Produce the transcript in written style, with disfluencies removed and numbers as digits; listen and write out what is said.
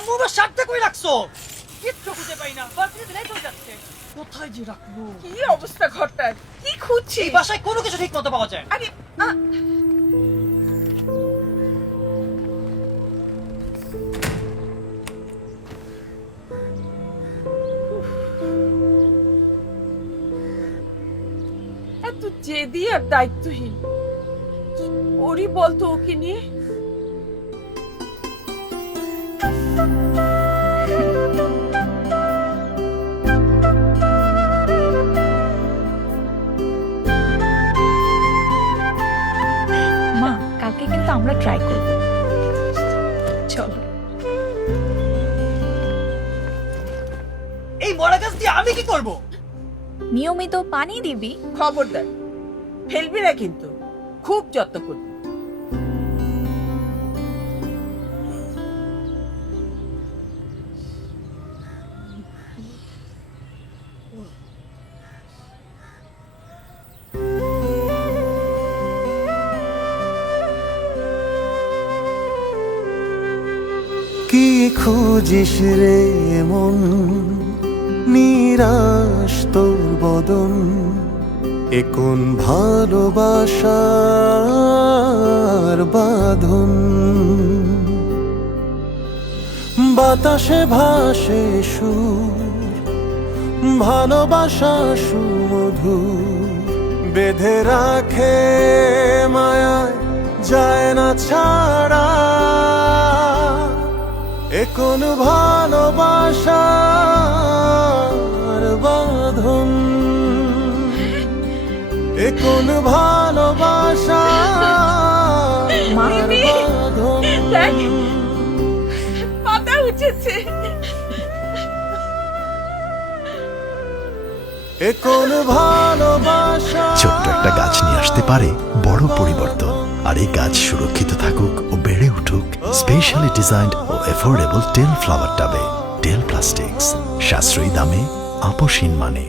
আম্মু আমার শার্টটা কই রাখছো? কিচ্ছু খুঁজে পাই না, বাথরুমে লেট হয়ে যাচ্ছে। কোথায় যে রাখবো? কি অবস্থা ঘরটার? কি খুঁজছি? এই বাসায় কোনো কিছু ঠিক মতো পাওয়া যায় না। আরে এত জেদি আর দায়িত্বহীন। কি করি বলতো ওকে নিয়ে? মা, কালকে কিন্তু আমরা ট্রাই করব। চলো। এই মরা গাছ দিয়ে আমি কি করব? নিয়মিত পানি দিবি। খবরদার, ফেলবি না কিন্তু, খুব যত্ন করবি। কি খুঁজিস রে মন, নিরাশ তোর বদন, এ কোন ভালোবাসার বাঁধন। বাতাসে ভাসে সুর, ভালোবাসা সুমধুর, বেঁধে রাখে মায়ায় যায় না ছাড়া। এ কোন ভালোবাসার বাঁধন, এ কোন ভালোবাসার বাঁধন। দেখ, পাতা উঠেছে। এ কোন ভালোবাসা। ছোট্ট একটা গাছ নিয়ে আসতে পারে বড় পরিবর্তন। আর এই গাছ সুরক্ষিত থাকুক ও বেড়ে উঠুক স্পেশালি ডিজাইনড ও এফোর্ডেবল টেল ফ্লাওয়ার টাবে। টেল প্লাস্টিক্স, সাশ্রয়ী দামে, আপোষহীন মানে।